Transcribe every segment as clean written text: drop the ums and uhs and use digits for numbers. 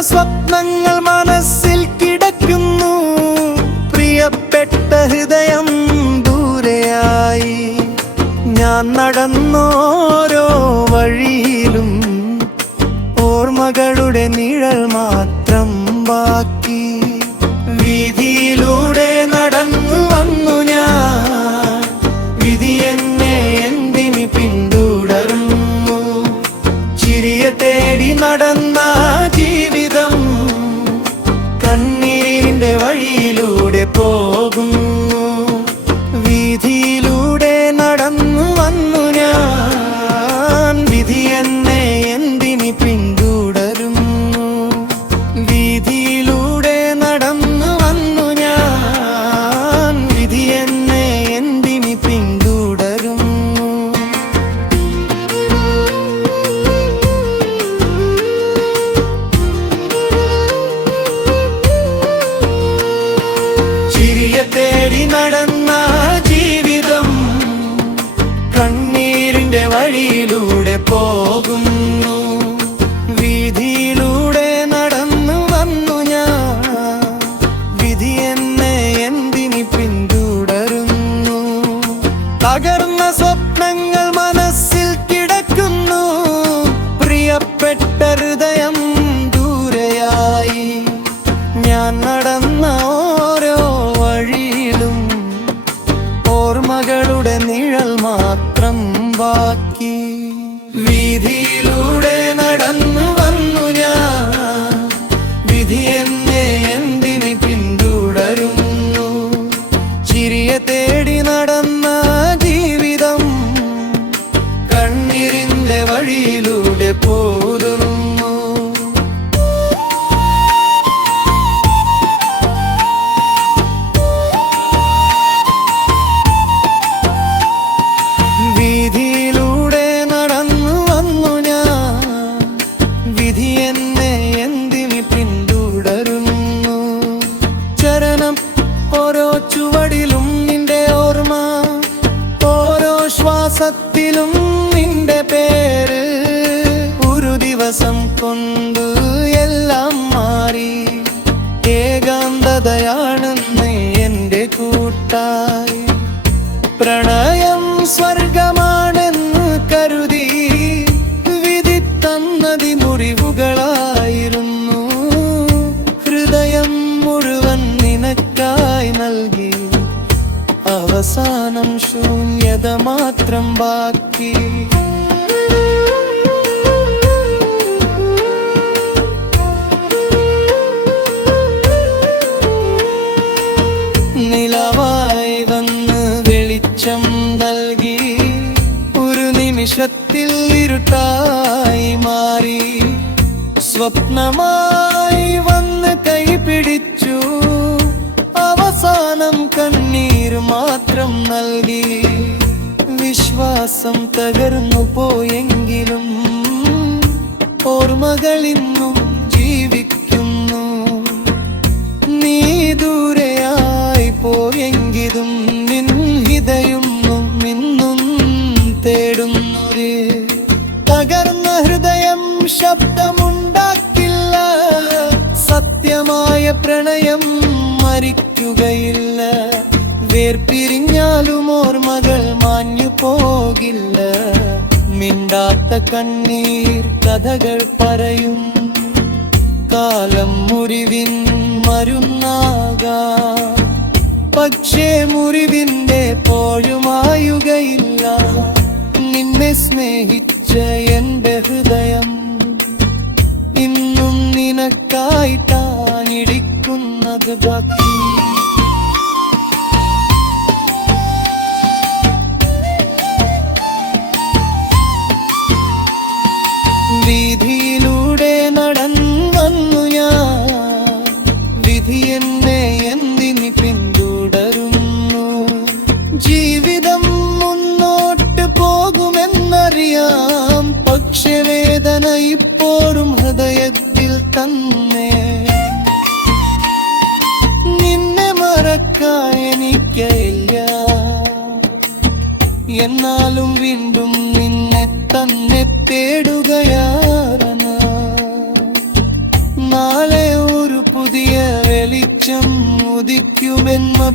സ്വപ്നങ്ങൾ മനസ്സിൽ കിടക്കുന്നു. പ്രിയപ്പെട്ട ഹൃദയം ദൂരെയായി. ഞാൻ നടന്നോരോ വഴിയിലും ഓർമ്മകളുടെ നിഴൽ മാത്രം ബാക്കി. വീതിയിലൂടെ നടന്നു വന്നു ഞാൻ. വിധി എന്നെ എന്തിന് പിന്തുടരുന്നു? ചിരിയെ തേടി നടന്ന ജീവിതം കണ്ണീരിന്റെ വഴിയിലൂടെ പോകുന്നു. വീതിയിലൂടെ നടന്നു വന്നു ഞാൻ. വിധി എന്നെ എന്തിന് പിന്തുടരുന്നു? വീതിയിലൂടെ നടന്നു വന്നു ഞാൻ. വിധി എന്നെ എന്തിന് പിന്തുടരുന്നു? ചിരിയെ തേടി നടന്ന ജീവിതം കണ്ണീരിന്റെ വഴിയിലൂടെ പോകുന്നു. വീതിയിലൂടെ നടന്നു വന്നു ഞാൻ. വിധി എന്നെ എന്തിന് പിന്തുടരുന്നു? തകർന്ന സ്വപ്നങ്ങൾ മനസ്സിൽ കിടക്കുന്നു. പ്രിയപ്പെട്ട ഹൃദയം ദൂരെയായി. ഞാൻ നടന്ന ഓരോ വഴിയിലും ഓർമ്മകളുടെ നിഴൽ മാത്രം ബാക്കി. വീതിയിലൂടെ നടന്നു വന്നു ഞാൻ. വിധി എന്നെ എന്തിന് പിന്തുടരുന്നു? ചിരിയെ തേടി നടന്ന ജീവിതം കണ്ണീരിന്റെ വഴിയിലൂടെ പോകുന്നു. വീതിയിലൂടെ നടന്നു വന്നു ഞാൻ. വിധി എന്നെ എന്തിന് പിന്തുടരുന്നു? ചരണം ഓരോ ചുവടിലും നിന്റെ ഓർമ്മ. ഓരോ ശ്വാസത്തിലും നിന്റെ പേര്. ഒരു ദിവസം കൊണ്ട് എല്ലാം മാറി. ഏകാന്തതയാണെന്ന് എന്റെ കൂട്ടായി. പ്രണയം സ്വർഗമാണെന്ന് കരുതി വിധി തന്നതി മുറിവുകളായിരുന്നു. ഹൃദയം മുഴുവൻ നിനക്കായി നൽകി. അവസാനം ശൂന്യത മാത്രം ബാക്കി. നിലവായി വന്ന് വെളിച്ചം നൽകി. ഒരു നിമിഷത്തിൽ ഇരുട്ടായി മാറി. സ്വപ്നമായി വന്ന് കൈപിടിച്ചു. അവസാനം കണ്ണീർ മാത്രം നൽകി. വിശ്വാസം തകർന്നു പോയെങ്കിലും ഓർമ്മകളിന്നും ജീവിക്കുന്നു. നീ ദൂരെയായി പോയെങ്കിലും നിൻ ഹൃദയൊന്നും ഇന്നും തേടുന്നൊരു. തകർന്ന ഹൃദയം ശബ്ദമുണ്ടാക്കില്ല. സത്യമായ പ്രണയം മരിക്കുകയില്ല. വേർപിരിഞ്ഞാലും ഓർമ്മകൾ മാഞ്ഞു പോകില്ല. മിണ്ടാത്ത കണ്ണീർ കഥകൾ പറയും. കാലം മുറിവിൻ മരുന്നാകാം. പക്ഷേ മുറിവിന്റെ പോഴുമായുകയില്ല. നിന്നെ സ്നേഹിച്ച എന്റെ ഹൃദയം ഇന്നും നിനക്കായിട്ടാണിടിക്കുന്നത് ബാക്കി. വീതിയിലൂടെ നടന്നു ഞാൻ. വിധി എന്നെ എന്തിന് പിന്തുടരുന്നു? ജീവിതം മുന്നോട്ട് പോകുമെന്നറിയാം. പക്ഷേ വേദന ഇപ്പോഴും ഹൃദയത്തിൽ തന്നെ. നിന്നെ മറക്കാൻ എനിക്കയില്ല. എന്നാലും വീണ്ടും നിന്നെ തന്നെ തേടുകയാണ്.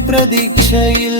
പ്രതീക്ഷയിൽ